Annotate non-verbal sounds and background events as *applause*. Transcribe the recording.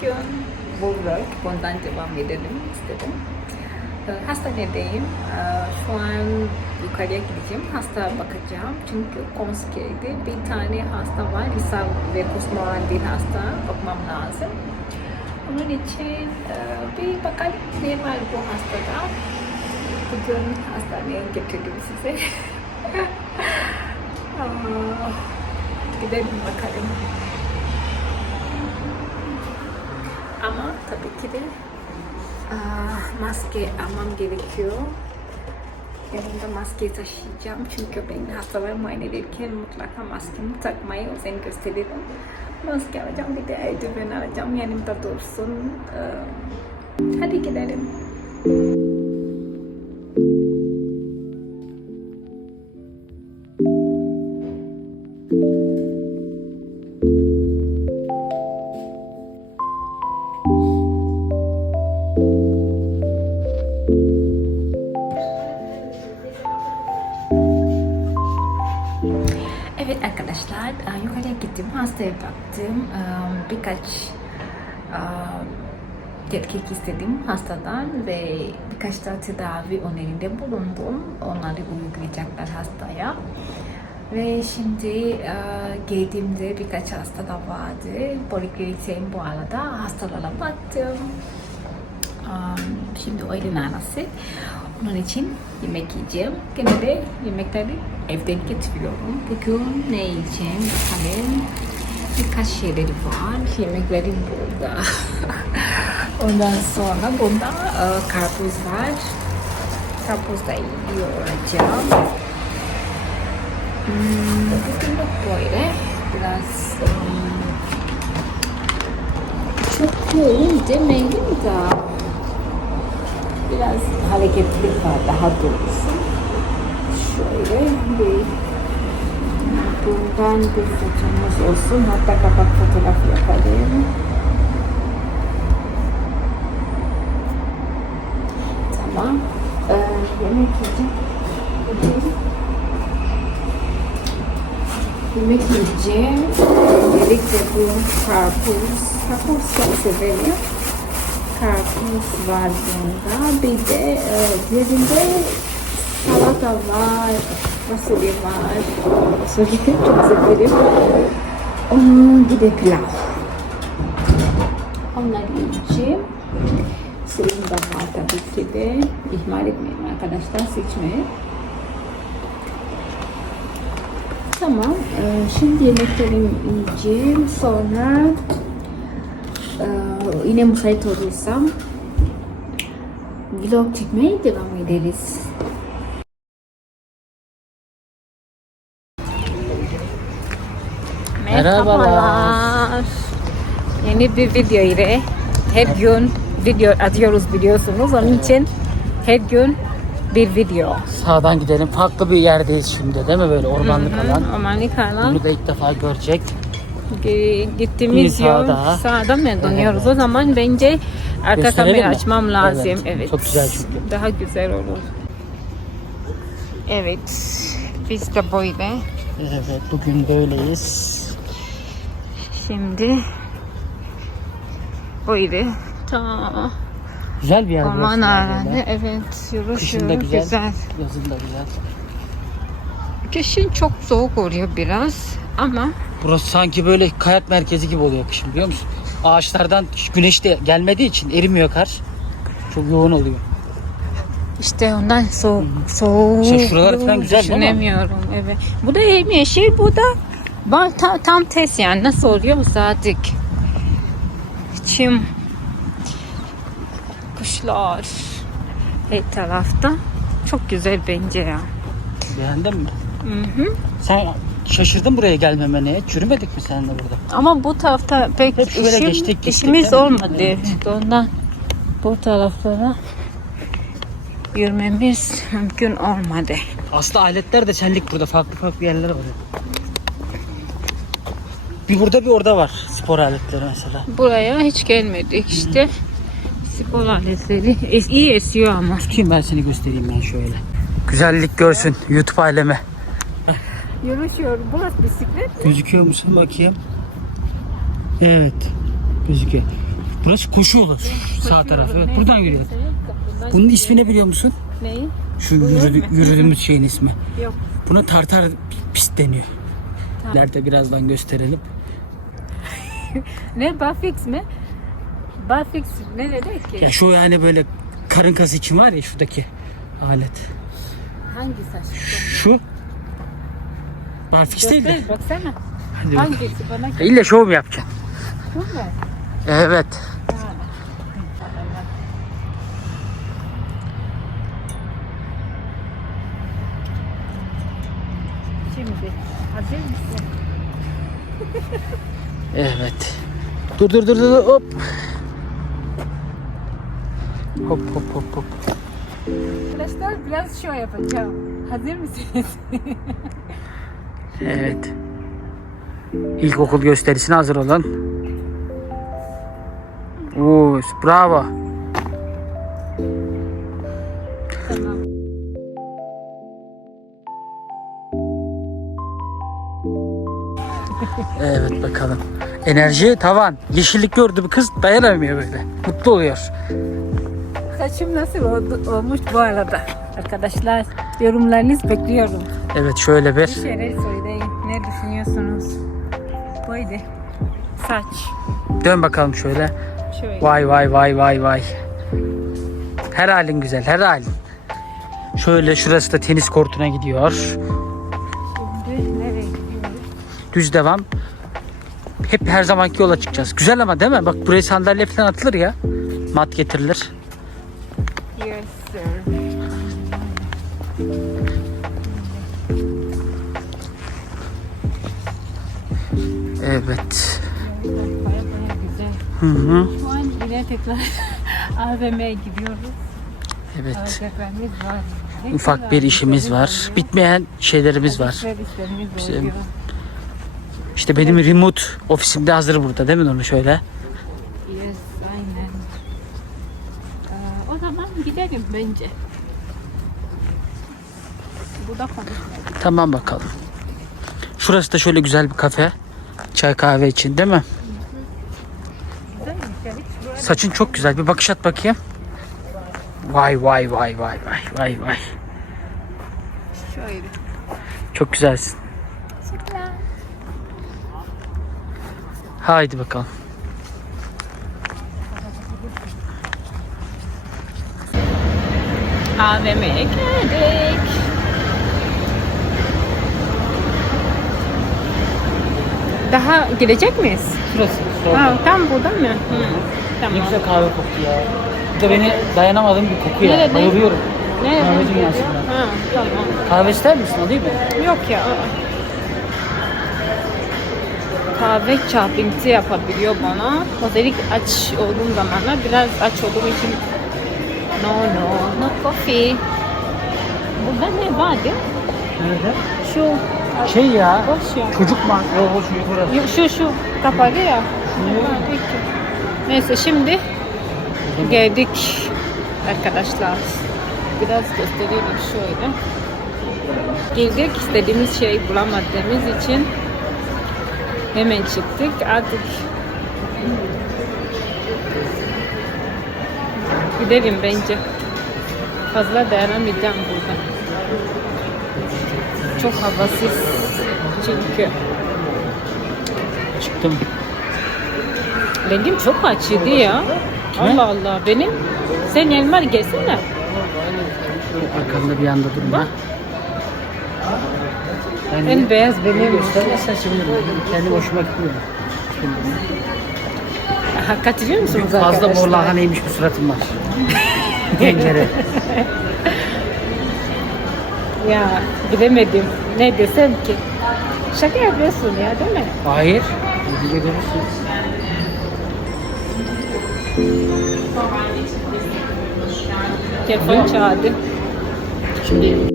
gün vlog. Bundan devam edelim istedim. Ee, Hastanedeyim. Ee, Şu an yukarıya gideceğim. Hasta bakacağım. Çünkü konskeyde bir tane hasta var. İshal ve kusma olan bir hasta. Bakmam lazım. Onun için e, bir bakalım ne var bu hastada. Bugün hastaneye getirdim size. Gidelim bakalım. Ama tabii ki de maske almam gerekiyor. Yanımda maske taşıyacağım çünkü ben hastaları muayene ederken mutlaka maskemi takmayı özen gösteririm. Maske alacağım bir de eldiven alacağım yanımda dursun. Ee, hadi gidelim. Gittim hastaya baktım E, birkaç tetkik istedim hastadan ve birkaç da tedavi önerinde bulundum onları uygulayacaklar hastaya ve şimdi geldiğimde birkaç hasta da vardı poliklinikteyim bu arada hastalara baktım şimdi öğlen arası. Onun için yemek yiyeceğim. Genelde yemekleri evden getiriyorum. Bugün ne yiyeceğim bakalım. Birkaç şeyleri var. Yemeklerim burada. Ondan sonra bunda e, karpuz var. Karpuz da yiyoracağım. Hmm, bugün de böyle biraz um, çok yoğun demeyin de biraz hareketlilik var daha doğrusu. Şöyle bir buradan bir fotomuz olsun. Hatta kapak fotoğraf yapalım. Tamam. Ee, yemek yiyeceğim. Yemek yiyeceğim. Birlikte bu karpuz. Karpuz çok severim karpuz var bunda. Bir de e, yerinde salata var, fasulye var. Fasulye çok severim. Bir de pilav. Onları yiyeceğim. Suyum da var tabii ki de. İhmal etmeyin arkadaşlar seçmeyi. Tamam. e, Şimdi yemeklerimi yiyeceğim. Sonra ee, yine müsait olursam vlog çekmeye devam ederiz. Merhabalar. Yeni bir video ile her gün video atıyoruz biliyorsunuz. Onun için her gün bir video. Sağdan gidelim. Farklı bir yerdeyiz şimdi değil mi böyle ormanlık alan. Romanlık alan. Bunu da ilk defa görecek. Gi- Gittiğimiz Bir yol sağda. sağda mı dönüyoruz? O zaman bence arka Gösterelim kamera mi? açmam lazım. Evet, Evet. çok güzel çünkü. Daha güzel olur. Evet. Biz de böyle. Evet bugün böyleyiz. Şimdi böyle ta Güzel bir yer aman herhalde evet Kışın da güzel, güzel. yazın da güzel. Kışın çok soğuk oluyor biraz ama Burası sanki böyle kayak merkezi gibi oluyor kışın biliyor musun? Ağaçlardan güneş de gelmediği için erimiyor kar. Çok yoğun oluyor. işte ondan soğuk soğuk. Şey, şuralar falan güzel değil mi? Düşünemiyorum evet. Bu da hem yeşil bu da tam, tam test yani nasıl oluyor sadık. Çim kuşlar her tarafta çok güzel bence ya. Beğendin mi? Hı hı. Sen şaşırdın buraya gelmemene. Çürümedik mi seninle burada? Ama bu tarafta pek Hep işim, geçtik, gittik, işimiz olmadı. Evet. Ondan bu taraflara yürümemiz mümkün olmadı. Aslında aletler de senlik burada. Farklı farklı yerler var. Bir burada bir orada var spor aletleri mesela. Buraya hiç gelmedik işte. Spor aletleri es- iyi esiyor ama. Tutayım ben seni göstereyim ben şöyle. Güzellik görsün YouTube aleme. Yürüyüşüyor. Burası bisiklet. Gözüküyor musun bakayım? Evet. Gözüküyor. Burası koşu olur. Sağ taraf. Evet, buradan yürüyoruz. Bunun ismini biliyor musun? Neyi? Şu yürüdü- yürüdüğümüz şeyin ismi. Yok. Buna tartar pist deniyor. İleride birazdan gösterelim. *laughs* Ne barfix mi? Barfix ne demek ki? Ya şu yani böyle karın kası için var ya şuradaki alet. Hangi saç? Şu barfiks değil de. Baksana. Hadi. Hangisi bana İlle şov mu yapacaksın? bu mu? Evet. Şimdi hazır mısın? Evet. Dur dur dur dur hop. Hop hop hop hop. Arkadaşlar biraz şov yapacağım. Hazır mısınız? Evet. İlkokul gösterisine hazır olun. Oo, bravo. Evet bakalım. Enerji tavan. Yeşillik gördü bu kız dayanamıyor böyle. Mutlu oluyor. Saçım nasıl oldu, olmuş bu arada? Arkadaşlar yorumlarınızı bekliyorum. Evet şöyle bir. Bir şeyler söyleyin. Ne düşünüyorsunuz? Böyle. Saç. Dön bakalım şöyle. Şöyle. Vay vay vay vay vay. Her halin güzel her halin. Şöyle şurası da tenis kortuna gidiyor. Düz devam. Hep her zamanki yola çıkacağız. Güzel ama değil mi? Bak buraya sandalye falan atılır ya. Mat getirilir. Yes sir. Evet. Baya baya güzel. Hı hı. Şu an yine tekrar *laughs* AVM'ye gidiyoruz. Evet. Alacaklarımız var. Ne Ufak bir işimiz var. Bitmeyen şeylerimiz var. Bizim-. İşte benim remote ofisimde hazır burada değil mi onu şöyle? Yes, aynen. Ee, o zaman gidelim bence. Bu da konuşmadık. Tamam bakalım. Şurası da şöyle güzel bir kafe. Çay kahve için değil mi? Saçın çok güzel. Bir bakış at bakayım. Vay vay vay vay vay vay vay. şöyle. Çok güzelsin. Haydi bakalım. AVM'ye geldik. Daha gelecek miyiz? Şurası. Ha, tam burada mı? Hı. Ne Tamam. güzel kahve kokuyor ya. Bir de beni dayanamadığım bir koku ya. Nerede? Bayılıyorum. Ne? Kahve dünyasında. Ha, tamam. Kahve ister misin alayım mı? Yok ya. Kahve çarpıntı yapabiliyor bana. Özellikle aç olduğum zamanlar biraz aç olduğum için no no no coffee. Burada ne var mi? Nerede? Şu Şey ya. boş ya. Çocuk mu? Yok o çocuk burası. Yok, Şu şu kapalı ya. Peki. Neyse şimdi geldik arkadaşlar. Biraz gösterelim şöyle. Gezdik istediğimiz şeyi bulamadığımız için hemen çıktık. Artık gidelim bence. Fazla dayanamayacağım burada. Çok havasız çünkü. Çıktım. Benim çok açıydı ya. Allah Allah benim. Sen elmar gelsene. Arkamda bir anda durma. Ben En beyaz benim. göstermezsen sevinirim. Kendi hoşuma gitmiyor. Ha, katılıyor musunuz Fazla arkadaşlar? mor lahaneymiş bu suratım var. *laughs* Tencere. Ya bilemedim. Ne desem ki. Şaka yapıyorsun ya değil mi? Hayır. Video görürsün. Telefon çağırdı. Şimdi